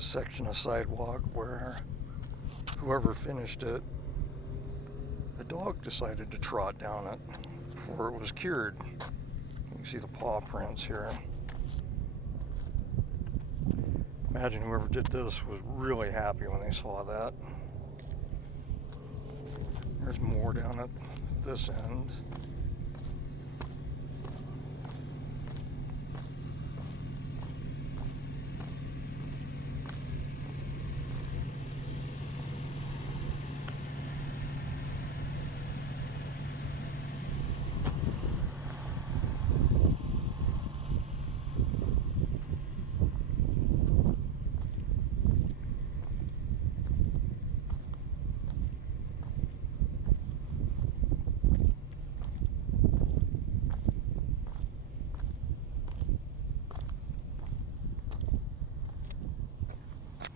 a section of sidewalk where whoever finished it, the dog decided to trot down it before it was cured. You can see the paw prints here. Imagine whoever did this was really happy when they saw that. There's more down at this end.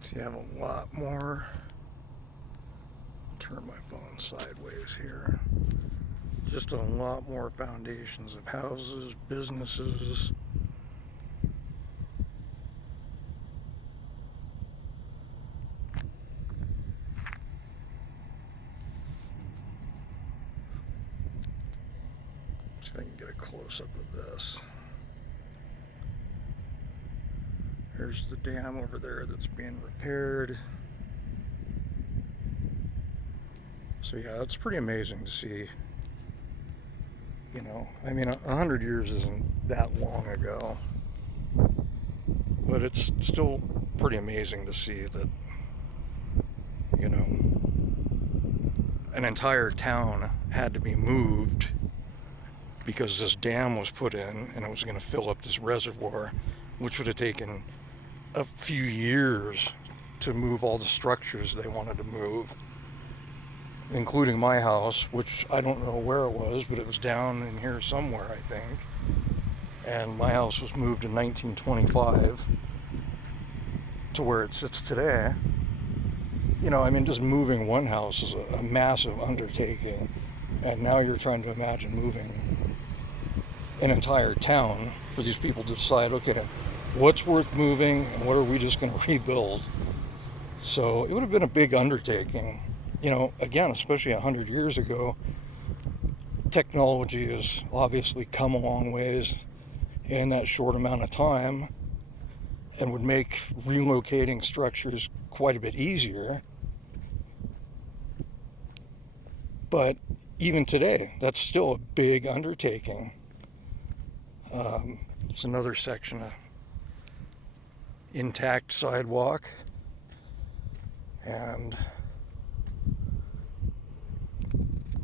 So you have a lot more. Turn my phone sideways here. Just a lot more foundations of houses, businesses. See if I can get a close up of this. There's the dam over there that's being repaired. So yeah, it's pretty amazing to see. You know, I mean, 100 years isn't that long ago, but it's still pretty amazing to see that, you know, an entire town had to be moved because this dam was put in and it was going to fill up this reservoir, which would have taken a few years to move all the structures they wanted to move, including my house, which I don't know where it was, but it was down in here somewhere, I think. And my house was moved in 1925 to where it sits today. You know, I mean, just moving one house is a massive undertaking, and now you're trying to imagine moving an entire town for these people to decide, okay, what's worth moving and what are we just going to rebuild? So it would have been a big undertaking. You know, again, especially 100 years ago, technology has obviously come a long ways in that short amount of time and would make relocating structures quite a bit easier. But even today, that's still a big undertaking. It's another section of intact sidewalk and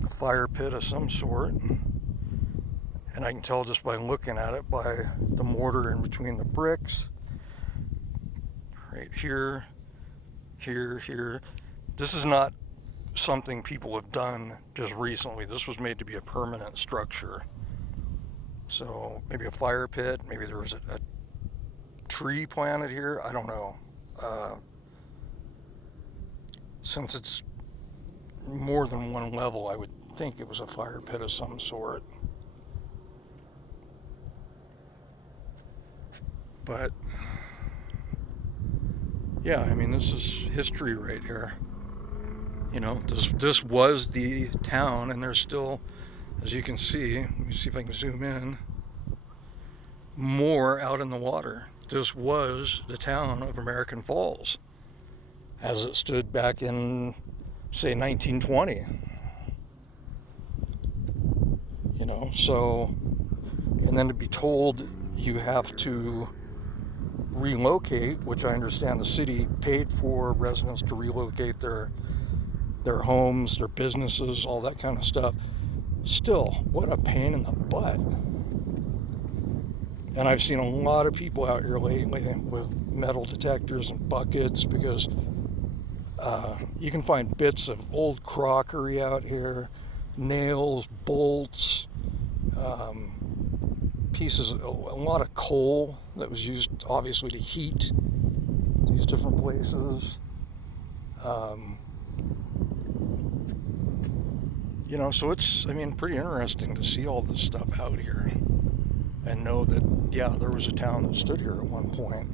a fire pit of some sort, and I can tell just by looking at it by the mortar in between the bricks right here, here. This is not something people have done just recently. This was made to be a permanent structure. So maybe a fire pit, maybe there was a tree planted here, I don't know. Since it's more than one level, I would think it was a fire pit of some sort. But yeah, I mean, this is history right here. You know, this was the town, and there's still, as you can see, let me see if I can zoom in, more out in the water. This was the town of American Falls as it stood back in, say, 1920. You know, so, and then to be told you have to relocate, which I understand the city paid for residents to relocate their homes, their businesses, all that kind of stuff. Still, what a pain in the butt. And I've seen a lot of people out here lately with metal detectors and buckets because you can find bits of old crockery out here, nails, bolts, pieces, a lot of coal that was used obviously to heat these different places. You know, so it's, I mean, pretty interesting to see all this stuff out here and know that, yeah, there was a town that stood here at one point.